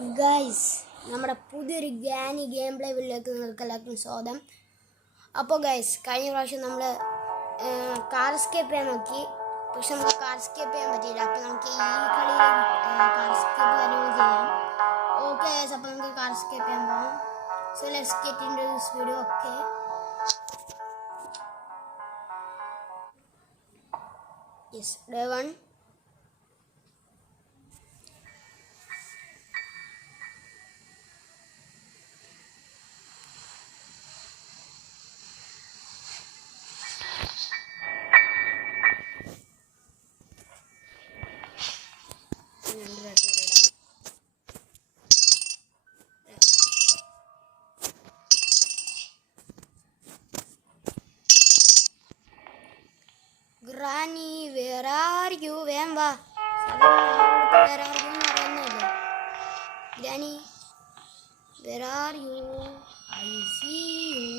Guys, നമ്മുടെ പുതിയൊരു granny game play വീഡിയോയിലേക്ക് നിങ്ങൾക്ക് എല്ലാവർക്കും സ്വാഗതം. അപ്പോൾ ഗൈസ്, കഴിഞ്ഞ പ്രാവശ്യം നമ്മൾ കാർ എസ്കേപ്പ് ചെയ്യാൻ നോക്കി, പക്ഷെ നമുക്ക് കാർ എസ്കേപ്പ് ചെയ്യാൻ പറ്റിയില്ല. അപ്പോൾ നമുക്ക് ഈ കളിയിൽ കാർ എസ്കേപ്പ് കാര്യങ്ങൾ ചെയ്യാം. ഓക്കെ ഗൈസ്, അപ്പോൾ നമുക്ക് കാർ എസ്കേപ്പ് ചെയ്യാൻ പോകാം. So let's get into this video. Okay, yes, day 1. Granny, where are you? വേം വാ. Where are you എന്ന് പറയുന്നില്ല. Granny, where are you? I see you.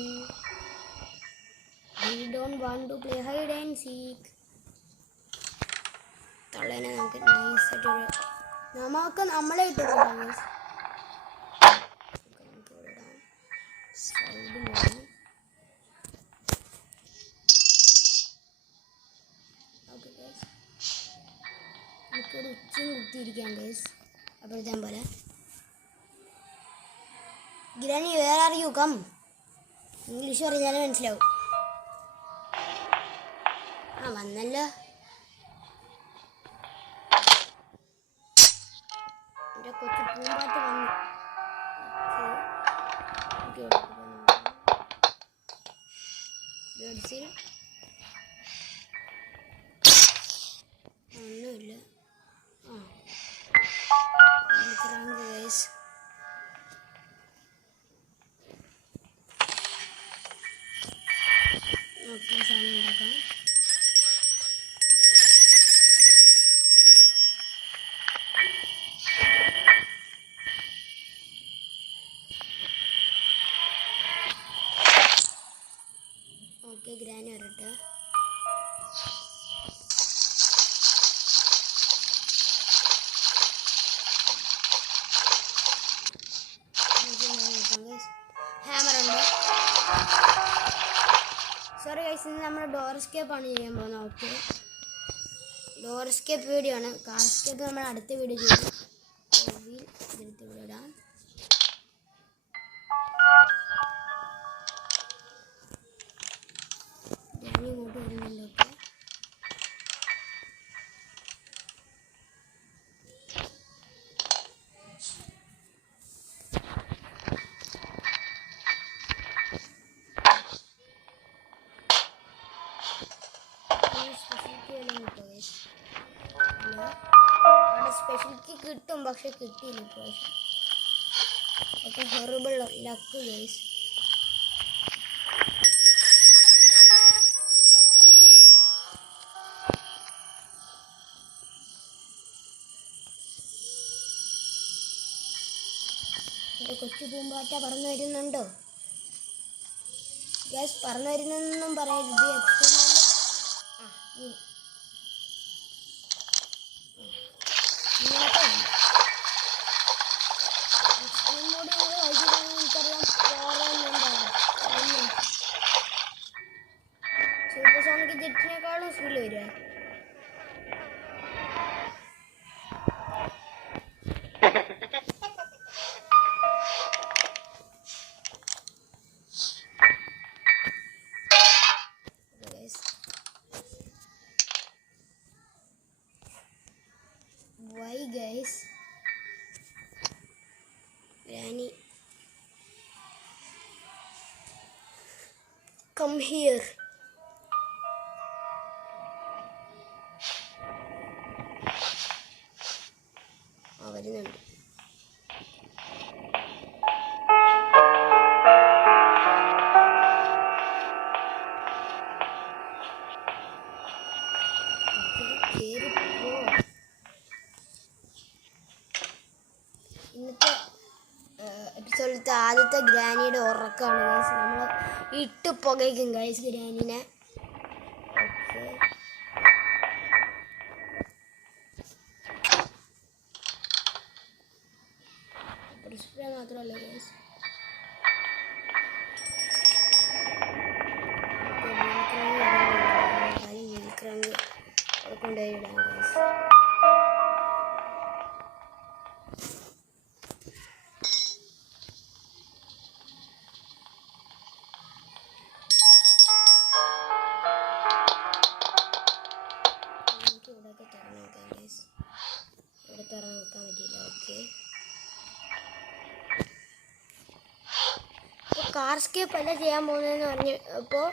I don't want to play hide and seek. തള്ളേനെ നമുക്ക് nice ആയിട്ടൊരു നമുക്ക് നമ്മളെ ഇട്ടിടാം. സൈഡിലാണ് എനിക്കൊരു ഉച്ചയും കുത്തിയിരിക്കാം ഗൈസ്. അപ്പോഴത്തെ പോലെ granny where are you come. English പറഞ്ഞാലും മനസ്സിലാവും. ആ വന്നല്ലോ. എൻ്റെ കൊച്ചു പൂമ്പാറ്റ് വന്നു. ഒന്നുമില്ല. ഗൈസ്, ഓക്കെ, സാധനം ഉണ്ടാക്കാം. ഓക്കെ, ഗ്രാനി വരട്ടെ. ഹാമർ ഉണ്ട്. സോറി ഗൈസ്, ഇന്ന് നമ്മൾ ഡോർ എസ്കേപ്പ് ആണ് ചെയ്യാൻ പോകുന്നത്. ഓക്കെ, ഡോർ എസ്കേപ്പ് വീഡിയോ ആണ്. കാർ എസ്കേപ്പ് നമ്മൾ അടുത്ത വീഡിയോ ചെയ്യും. അടുത്ത വീഡിയോ ഇടാം. ഞാൻ ഇങ്ങോട്ട് വരുന്നുണ്ട്. ഓക്കെ, സ്പെഷ്യൽക്ക് കിട്ടും, പക്ഷെ കിട്ടിയില്ല ഇപ്രാവശ്യം. ഒക്കെ ഹൊറിബിൾ ലക്ക് ഗൈസ്. എൻ്റെ കൊച്ചു പൂമ്പാറ്റ പറന്നു വരുന്നുണ്ടോ ഗൈസ്? പറന്നു വരുന്നൊന്നും പറയരുത്. സൂപ്പർസോണിക് ജെറ്റിനേക്കാളും സ്പീഡിൽ വരിക. Why guys? Granny, come here. വരുന്നുണ്ട്. ഇന്നത്തെ എപ്പിസോഡിലത്തെ ആദ്യത്തെ ഗ്രാനിയുടെ ഉറക്കമാണ് ഗൈസ്. നമ്മൾ ഇട്ട് പുകയ്ക്കും ഗൈസ് ഗ്രാനിനെ. ഓക്കെ, പെപ്പർ സ്പ്രേ മാത്രമല്ല ഗൈസ്. മിൽക്രാങ്ക് അവിടെ കൊണ്ടുപോയി ഇടാം ഗൈസ്. ഇവിടെയൊക്കെ തുറന്നു നോക്കാം ഗൈസ്. ഇവിടെ തുറന്നു നോക്കാൻ പറ്റിയില്ല. ഓക്കെ, ഇപ്പോൾ കാർസ്കേപ്പ് അല്ല ചെയ്യാൻ പോകുന്നതെന്ന് പറഞ്ഞ് ഇപ്പോൾ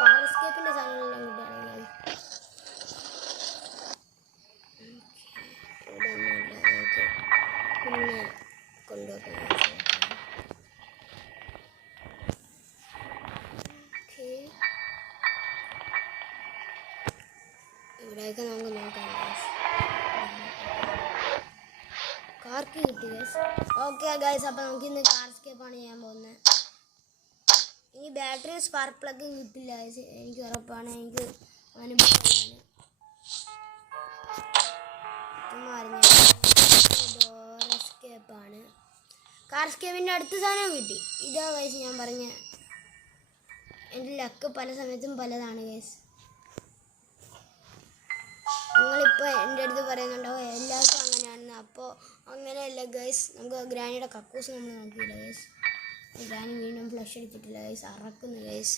കാർസ്കേപ്പിൻ്റെ സാധനങ്ങളെല്ലാം കിട്ടുകയാണെങ്കിൽ ഇവിടെ ഒന്നുമില്ല. നമുക്ക് പിന്നെ കൊണ്ടുപോകാം. ഓക്കെ, ഇവിടെയൊക്കെ നമുക്ക് നോക്കാം ഗൈസ്. കാർക്ക് കിട്ടി ഗൈസ്. ഓക്കെ ഗൈസ്, അപ്പോൾ നമുക്ക് ഇന്ന് കാർസ്കേപ്പാണ് ചെയ്യാൻ പോകുന്നത്. ഈ ബാറ്ററി സ്പാർക്ക് പ്ലഗ് കിട്ടില്ല ഗൈസ്, എനിക്ക് ഉറപ്പാണ്. എനിക്ക് അനുഭവമാണ്. ഡോറസ്കേപ്പാണ്. കാർസ്കേപ്പിൻ്റെ അടുത്ത സാധനം കിട്ടി. ഇതാ ഗൈസ് ഞാൻ പറഞ്ഞ എൻ്റെ ലക്ക് പല സമയത്തും പലതാണ് ഗൈസ്. നിങ്ങളിപ്പോൾ എൻ്റെ അടുത്ത് പറയുന്നുണ്ടാവും എല്ലാവർക്കും അങ്ങനെയാണെന്ന്. അപ്പോൾ അങ്ങനെയല്ല ഗൈസ്. നമുക്ക് ഗ്രാനിയുടെ കക്കൂസ് നമ്മൾ നോക്കിയില്ല ഗൈസ്. ഗ്രാനി വീണ്ടും ഫ്ലഷ് അടിച്ചിട്ടില്ല ഗൈസ്, അറക്കുന്നു ഗൈസ്.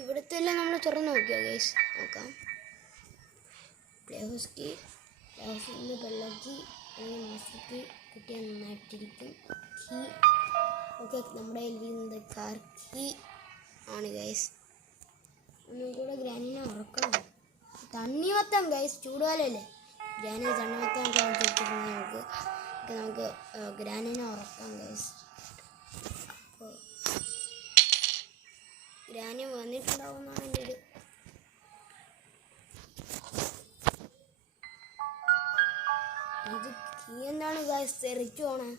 ഇവിടുത്തെ എല്ലാം നമ്മൾ തുറന്ന് നോക്കിയോ ഗൈസ്? നോക്കാം. പ്ലേ ഹൗസ് കീ, പ്ലേ ഹൗസിൽ നിന്ന് വെള്ളക്കി അല്ലെങ്കിൽ മാസ്റ്റർ കീ കിട്ടിയാൽ നന്നായിട്ടിരിക്കും. കീ ഓക്കെ, നമ്മുടെ കയ്യിലിരിക്കുന്നത് കാർ കീ ആണ് ഗൈസ്. ഒന്നും കൂടെ ഗ്രാനിനെ ഉറക്കണം. തണ്ണിമത്തം ഗൈസ്, ചൂടുകാലല്ലേ. ഗ്രാനി തണ്ണിമത്തം കാണിച്ചിട്ട് നമുക്ക് ഗ്രാനിനെ ഉറക്കാം ഗൈസ്. അപ്പോൾ ഗ്രാനി വന്നിട്ടുണ്ടാവുമെന്നാണ് എൻ്റെ ഒരു ഇത്. കീ എന്താണ് ഗൈസ് തെറിച്ചു പോണേ?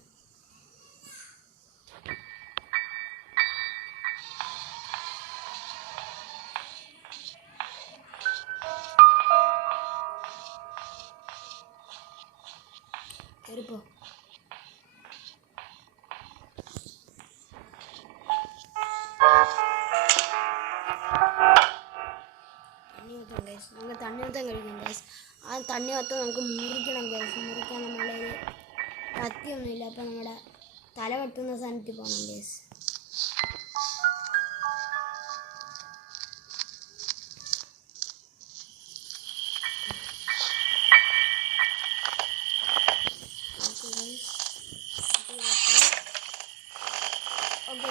കയറിപ്പോ. തണ്ണിമത്തം ഗൈസ്, നമുക്ക് തണ്ണിമത്തം കഴിക്കാം ഗൈസ്. ആ തണ്ണിമത്തം നമുക്ക് മുറിക്കണം ഗൈസ്. മുറിക്കാൻ നമ്മളൊരു കത്തിയൊന്നുമില്ല. അപ്പോൾ നമ്മുടെ തല വെട്ടുന്ന സാധനത്തിൽ പോകണം ഗൈസ്. ഓക്കെ,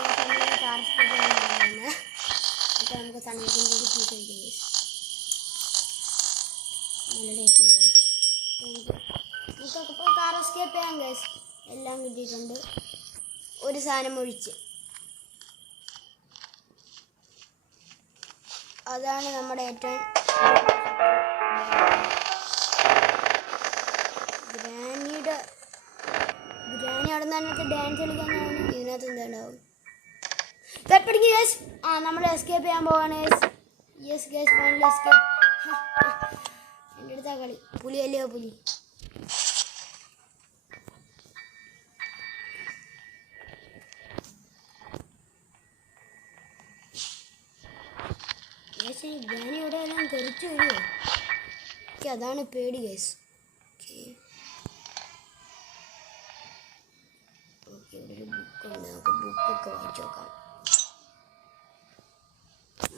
നമുക്ക് തണ്ണിമത്തം കൂടി പീസ് കഴിക്കാം ഗൈസ്. നല്ല ടേസ്റ്റ് ഉണ്ട് ഗൈസ്. നമുക്കിപ്പോൾ കാർ എസ്കേപ്പ് ചെയ്യാം ഗൈസ്. എല്ലാം കിട്ടിയിട്ടുണ്ട്, ഒരു സാധനം ഒഴിച്ച്. അതാണ് നമ്മുടെ ഏറ്റവും ഗ്രാനി അവിടെ നിന്ന് ഡാൻസ് കളിക്കാൻ തോന്നുന്നു. ഇതിനകത്ത് എന്താണ്ടാവും? പെപ്പടിക്ക് ഗൈസ്. നമ്മൾ എസ്കേപ്പ് ചെയ്യാൻ പോവാണ് guys. Yes guys, final escape. എൻ്റെ അടുത്താ കളി. പുലി അല്ലയോ പുലി? ഗൈസ്, ഗ്രാനി ഇവിടെ എല്ലാം തെറിച്ച് വരുമോ? ഓക്കെ, അതാണ് പേടി ഗൈസ്. ഓക്കെ, ഇവിടെ ഒരു ബുക്കുണ്ട്. നമുക്ക് ബുക്കൊക്കെ വായിച്ചു നോക്കാം.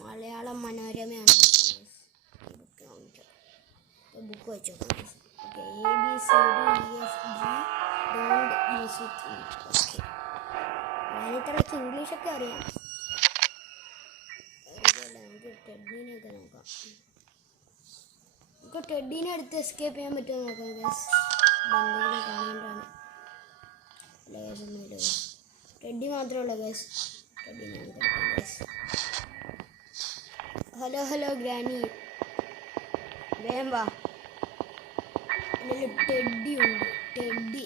മലയാളം മനോരമയാണ് നോക്കാം. ഈ ബുക്ക് വാങ്ങിച്ചോ. ബുക്ക് വെച്ച് നോക്കാം. Okay, ABCDEFG don't use it. Okay, ഞാനിത്രയ്ക്ക് ഇംഗ്ലീഷൊക്കെ അറിയാം. നമുക്ക് ടെഡ്ഡീനെയൊക്കെ നോക്കാം. നമുക്ക് ടെഡ്ഡീനെ എടുത്ത് എസ്കേപ്പ് ചെയ്യാൻ പറ്റുമോ നോക്കാം ഗൈസ്. എന്തെങ്കിലും കാണേണ്ടതാണ്. അല്ല ഗൈസ്, ഒന്നുമില്ല ഗൈസ്. ടെഡ്ഡി മാത്രമേ ഉള്ളൂ ഗൈസ്. ടെഡ്ഡീനെ നമുക്ക് എടുക്കാം ഗൈസ്. ഹലോ ഹലോ ഗ്രാനി, വേഗം വാ. എൻ്റെ ടെഡ്ഡി ഉണ്ട്. ടെഡ്ഡി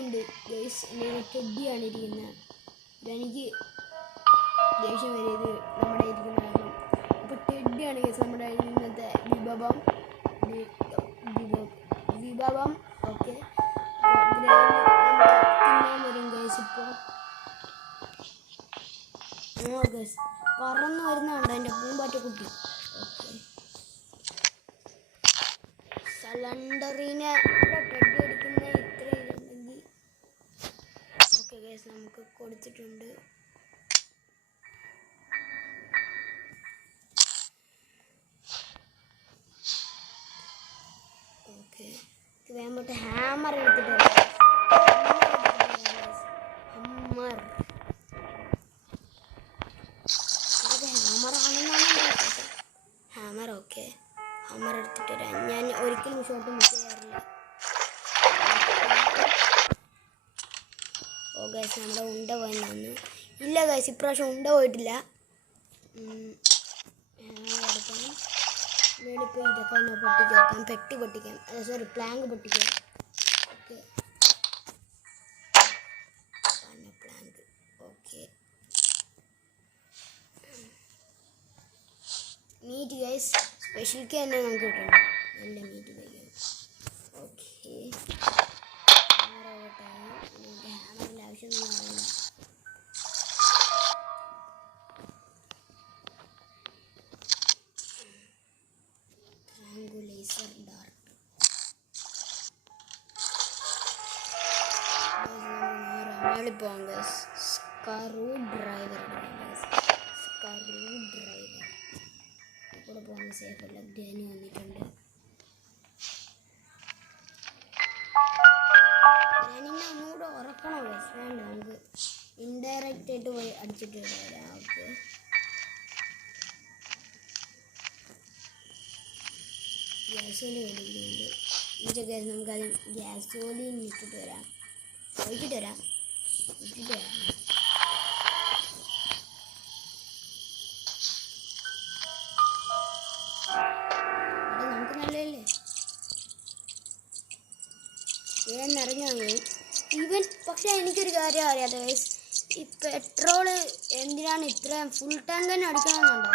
ഉണ്ട് ഗൈസ്. എൻ്റെ ടെഡ്ഡിയാണ് ഇരിക്കുന്നത്. ഗ്രാനിക്ക് ദേഷ്യം വരിയത് നമ്മുടെ ഇരിക്കുന്ന കാരണം. അപ്പോൾ ടെഡ്ഡിയാണ് ഗൈസ് നമ്മുടെ ഇന്നത്തെ വിഭവം. വിഭവം. ഓക്കെ, തിന്നാൻ വരും ഗൈസ്. ഇപ്പോൾ ഗൈസ് പറന്ന് വരുന്നുണ്ട് എൻ്റെ പൂമ്പാറ്റക്കുട്ടി. ഓക്കെ, സലണ്ടറിനെ ടെഡി അടിക്കുന്ന ഇത്ര ഇതുണ്ടെങ്കിൽ ഓക്കെ ഗൈസ് നമുക്ക് കൊടുത്തിട്ടുണ്ട്. ഓക്കെ, വേമ്പോട്ട് ഹാമർ എടുത്തിട്ട് ഹമ്മർ ഹാമർ. ഓക്കെ, ഹാമർ എടുത്തിട്ട് വരാം. ഞാൻ ഒരിക്കലും ഷോട്ട് മിസ് ചെയ്യാറില്ല. ഓ ഗൈസ് നമ്മുടെ ഉണ്ട പോയെന്നു. ഇല്ല ഗൈസ് ഇപ്രാവശ്യം ഉണ്ട പോയിട്ടില്ല. എടുക്കണം മേളിപ്പോൾ ഇതൊക്കെ ഒന്ന് പൊട്ടിച്ച് വെക്കാം. പെട്ടി പൊട്ടിക്കാം, സോറി പ്ലാങ്ക് പൊട്ടിക്കാം. Okay, plank. Okay, meet guys സ്പെഷ്യൽക്ക് തന്നെ നമുക്ക് കിട്ടണം. നല്ല മീറ്റ് കഴിക്കാം. ഓക്കെ, ഹാമറിൻ്റെ ആവശ്യമൊന്നും അറിയില്ല. Laser Dart. മേളിൽ പോകാം ഗൈസ്. സ്ക്രൂ ഡ്രൈവർ കൂടെ പോകാൻ സേഫ് അല്ല. ഗ്രാനി വന്നിട്ടുണ്ട്. ഗ്രാനിനെ ഒന്നുകൂടെ ഉറക്കണോ ഗൈസ്? വേണ്ട, നമുക്ക് ഇൻഡയറക്റ്റ് ആയിട്ട് പോയി അടിച്ചിട്ട് വരാം. ഓക്കെ, ഗ്യാസ് ഓലി മേടിക്കുന്നുണ്ട്. എന്നുവെച്ചാൽ ഗ്യാസ് നമുക്കാദ്യം ഗ്യാസ് ഓലി ഇട്ടിട്ട് വരാം. ഇട്ടിട്ട് വരാം. നമുക്ക് നല്ലതല്ലേ നിറഞ്ഞു ഇവൻ. പക്ഷെ എനിക്കൊരു കാര്യം അറിയാത്ത ഗൈസ്, ഈ പെട്രോള് എന്തിനാണ് ഇത്രയും ഫുൾ ടാങ്ക് തന്നെ അടിക്കണമെന്നുണ്ടോ?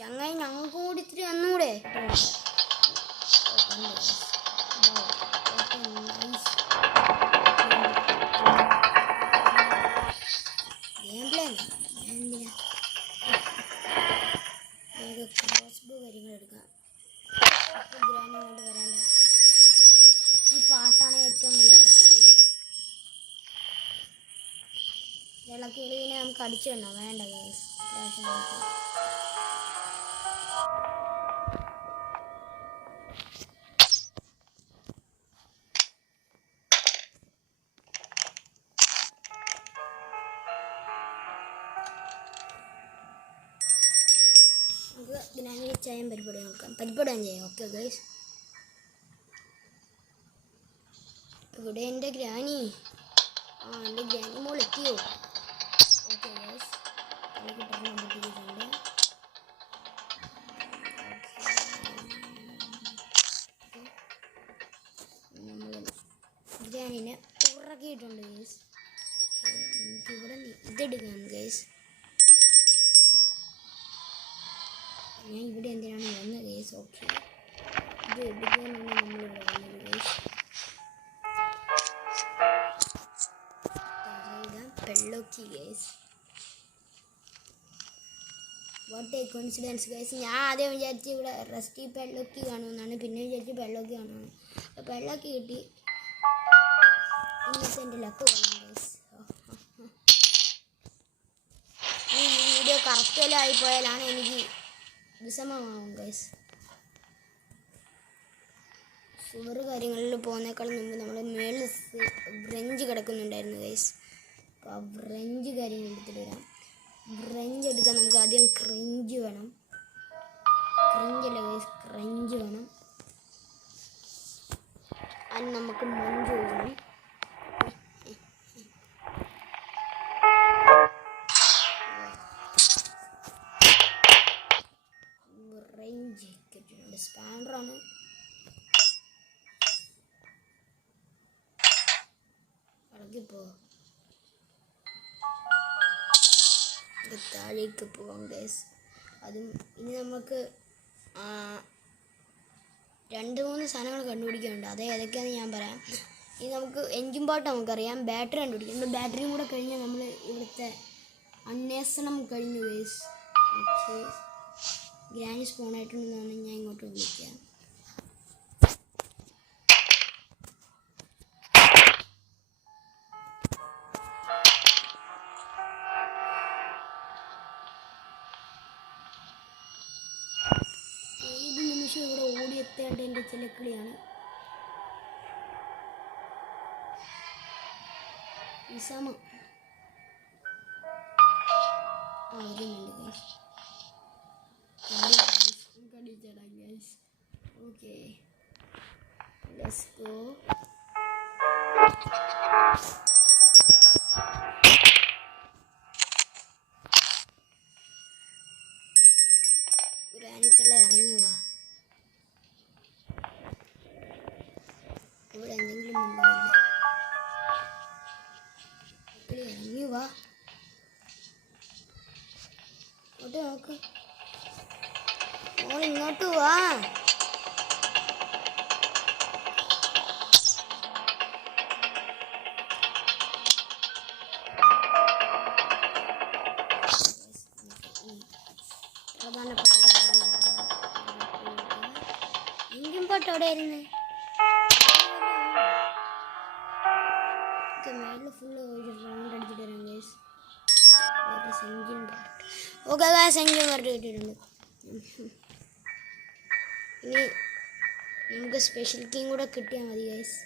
ചങ്ങായി ഞങ്ങൾക്ക് കൂടി ഇത്തിരി ഒന്നുകൂടെ. ക്രോസ് ബോ കാര്യങ്ങൾ എടുക്കാം. ഗ്രാനി കൊണ്ട് വരാണ്ട്. ഈ പാട്ടാണ് ഏറ്റവും നല്ല പാട്ട്. ഇളക്കിളിനെ നമുക്ക് അടിച്ചു തന്നോ? വേണ്ട ഗൈസ്, പ്രാവശ്യം നമുക്ക് ഗ്രാനി ചായം പരിപാടി നോക്കാം. പരിപാടാൻ ചെയ്യാം. ഓക്കെ ഗൈസ്, ഇവിടെ എൻ്റെ ഗ്രാനി. എൻ്റെ ഗ്രാനി മോൾ എത്തിയോ? ഓക്കെ ഗൈസ്, എനിക്ക് പറഞ്ഞ പൊട്ടിയിട്ടുണ്ട്. നമ്മൾ ഗ്രാനിനെ ഉറക്കിയിട്ടുണ്ട് ഗൈസ്. നമുക്കിവിടെ ഇതെടുക്കാം ഗൈസ്. ഞാൻ ഇവിടെ എന്തിനാണ് വന്നത് ഗൈസ്? ഓക്കെ, ഇത് എടുക്കാനാണ് നമ്മളിവിടെ വന്നത് ഗൈസ്. പെള്ളോക്കി guys. What a coincidence guys. ഞാൻ ആദ്യം വിചാരിച്ച് ഇവിടെ റെസ്റ്റി പെള്ളോക്കി കാണുമെന്നാണ്, പിന്നെ വിചാരിച്ച് പെള്ളോക്കി കാണുമെന്ന്. അപ്പോൾ പെള്ളോക്കി കിട്ടി. ഇന്നത്തെ എൻ്റെ ലക്ക് കൊള്ളാം ഗൈസ്. ഈ വീഡിയോ കറക്റ്റ് വല്ല ആയിപ്പോയാലാണ് എനിക്ക് വിഷമമാവും ഗൈസ്. ഷുഗർ കാര്യങ്ങളിൽ പോകുന്നേക്കാളും മുമ്പ് നമ്മൾ മേളിൽ ബ്രഞ്ച് കിടക്കുന്നുണ്ടായിരുന്നു ഗൈസ്. അപ്പോൾ ആ ബ്രഞ്ച് കാര്യങ്ങൾ എടുത്തിട്ട് വരാം. ബ്രഞ്ച് എടുക്കാൻ നമുക്ക് ആദ്യം ക്രഞ്ച് വേണം. ക്രഞ്ചല്ല ഗൈസ്, ക്രഞ്ച് വേണം. അതിന് നമുക്ക് മഞ്ച് വേണം. ബ്രഞ്ച് കിട്ടിയിട്ടുണ്ട്. സ്പാൻഡറാണ്. ഇളകിപ്പോ താഴേക്ക് പോവാം ഗൈസ്. അതും ഇനി നമുക്ക് 2-3 സാധനങ്ങൾ കണ്ടുപിടിക്കാനുണ്ട്. അത് ഏതൊക്കെയാണെന്ന് ഞാൻ പറയാം. ഇനി നമുക്ക് എൻജിൻ പാർട്ട് നമുക്കറിയാം, ബാറ്ററി കണ്ടുപിടിക്കാം. നമ്മുടെ ബാറ്ററിയും കൂടെ കഴിഞ്ഞാൽ നമ്മൾ ഇവിടുത്തെ അന്വേഷണം കഴിഞ്ഞു ഗൈസ്. ഓക്കെ, ഗ്രാനി സ്പോണായിട്ടുണ്ടെന്നാണ് ഞാൻ ഇങ്ങോട്ട് വിളിക്കാം. ഏത് നിമിഷം ഇവിടെ ഓടിയെത്തേണ്ട എൻ്റെ ചിലക്കിളിയാണ്. ഇസാമ വരുന്നുണ്ട് ഗൈസ്. Okay, let's go. ഗ്രാനിത്തുള്ള ഇറങ്ങി വാ. ഇവിടെ എന്തെങ്കിലും ഉണ്ടാവില്ല. ഇറങ്ങി വാ, ഇങ്ങോട്ട് നോക്ക്. മോൾ ഇങ്ങോട്ട് വാ. പ്രധാനപ്പെട്ട എങ്കിലും പാട്ട് അവിടെ ആയിരുന്നു. മേലെ ഫുള്ള് റൗണ്ട് അടിച്ചിട്ട് വരാം guys. Engine part okay guys, engine part കിട്ടിയിട്ടുണ്ട്. ഇനി നമുക്ക് സ്പെഷ്യൽ കീയും കൂടെ കിട്ടിയാൽ മതി ഗൈസ്.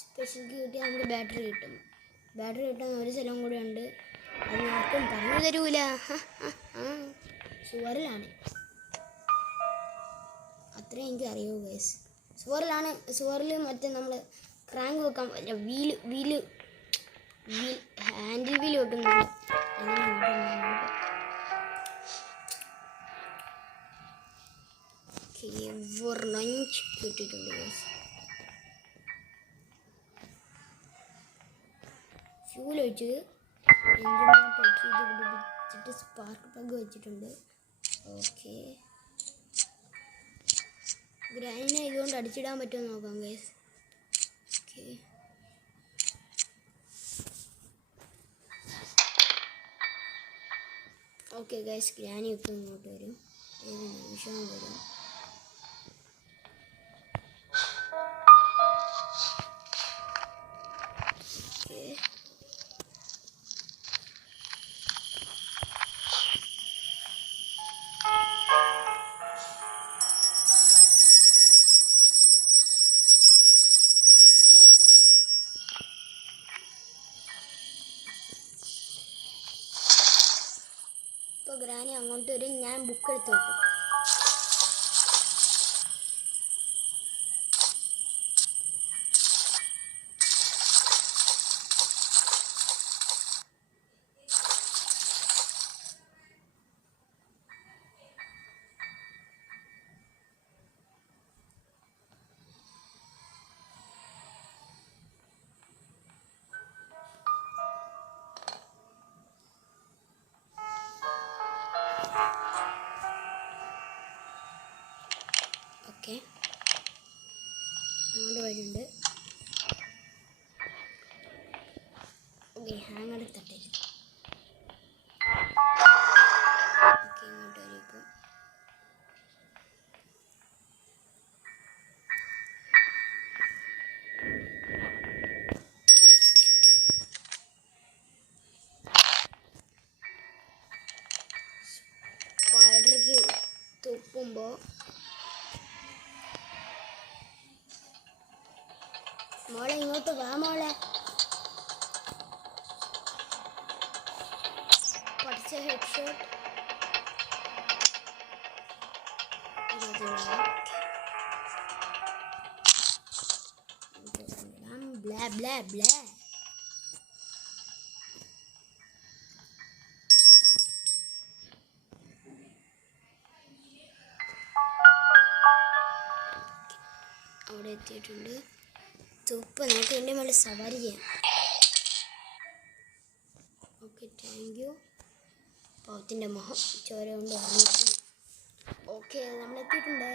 സ്പെഷ്യൽ കീ കിട്ടിയാൽ നമുക്ക് ബാറ്ററി കിട്ടും. ബാറ്ററി കിട്ടാൻ ഒരു സ്ഥലം കൂടെ ഉണ്ട്, അത് ആർക്കും പറഞ്ഞു തരൂല. സുവറിലാണ്, അത്രയും എനിക്ക് അറിയൂ ഗൈസ്. സുവറിലാണ്. സുവറിൽ മറ്റേ നമ്മൾ ക്രാങ്ക് വെക്കാൻ പറ്റില്ല. വീല് ഹാൻഡിൽ വീല് വെക്കുന്നത് കിട്ടിയിട്ടുണ്ട് ഗൈസ്. ഫ്യൂൽ ഒഴിച്ചത് എഞ്ചിൻ പാർട്ട് വെച്ചിട്ട് സ്പാർക്ക് പ്ലഗ് വെച്ചിട്ടുണ്ട്. ഓക്കെ, ഗ്രാനിനെ ഇതുകൊണ്ട് അടിച്ചിടാൻ പറ്റുമോ നോക്കാം guys. Okay, okay guys, granny ഇപ്പം ഇങ്ങോട്ട് വരും. ഏത് നിമിഷം വരും. ഓക്കെ, ഇപ്പോൾ ഗ്രാനി അങ്ങോട്ട് വരും. ഞാൻ ബുക്ക് എടുത്ത് വെക്കും. ഓക്കെ, അങ്ങോട്ട് വരുന്നുണ്ട്. Okay, hanger തട്ടരുത്. ഓക്കെ, ഇങ്ങോട്ട് വരും. ഇപ്പോൾ സ്പൈഡർക്ക് തുപ്പുമ്പോൾ മോളെ ഇങ്ങോട്ട് വാ. മോളെ പഠിച്ച head shot. Blah blah blah. അവിടെ എത്തിയിട്ടുണ്ട്. തുപ്പ് നമുക്ക് എൻ്റെ മേലെ സവാരി ചെയ്യാം. Okay, thank you. പാവത്തിൻ്റെ മുഖം ചോര കൊണ്ട് ഇറങ്ങിയിട്ട് ഓക്കെ നമ്മൾ എത്തിയിട്ടുണ്ട്.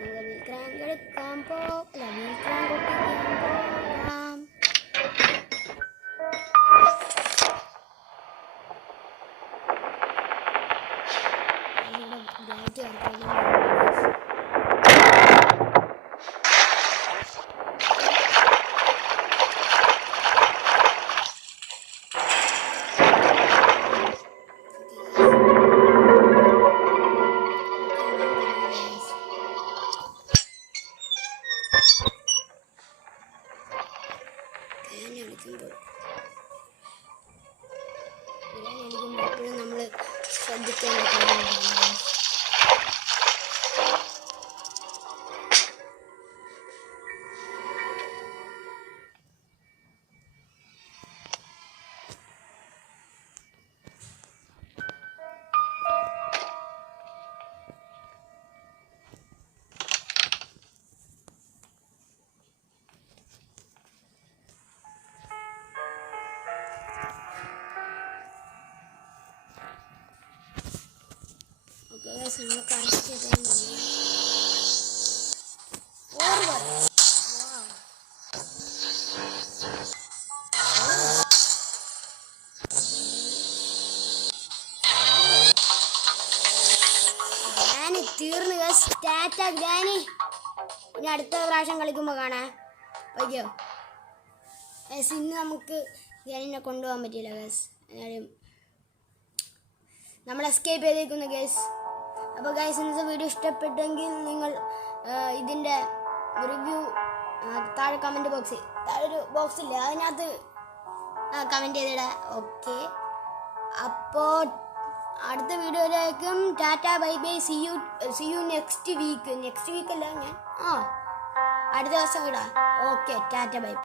വീൽ ക്രാങ്ക് എടുക്കാൻ പോകാം. വീൽ ക്രാങ്ക് ഒട്ടിക്കാൻ പോകാം. എപ്പോഴും നമ്മൾ ശ്രദ്ധിക്കേണ്ട കാര്യമാണ്. നമ്മൾ കറക്റ്റ് തീർന്നു ടാറ്റ ഗ്രാനി. ഇനി അടുത്ത പ്രാവശ്യം കളിക്കുമ്പോൾ കാണാം. ഓക്കെയോ ഗൈസ്? ഇന്ന് നമുക്ക് ഗ്രാനിനെ കൊണ്ടുപോകാൻ പറ്റിയില്ല ഗൈസ്. എന്നാലും നമ്മൾ എസ്കേപ്പ് ചെയ്തേക്കുന്നു ഗൈസ്. അപ്പോൾ ഗൈസ്, ഇന്നത്തെ വീഡിയോ ഇഷ്ടപ്പെട്ടെങ്കിൽ നിങ്ങൾ ഇതിൻ്റെ റിവ്യൂ താഴെ കമൻറ്റ് ബോക്സിൽ താഴെ ഒരു ബോക്സ് ഇല്ലേ, അതിനകത്ത് കമൻറ്റ് ചെയ്തിടാം. ഓക്കെ, അപ്പോൾ അടുത്ത വീഡിയോയിലേക്കും tata bye bye. See you next week. Next week അല്ല, ഞാൻ അടുത്ത ദിവസം ഇടാം. Okay, tata by.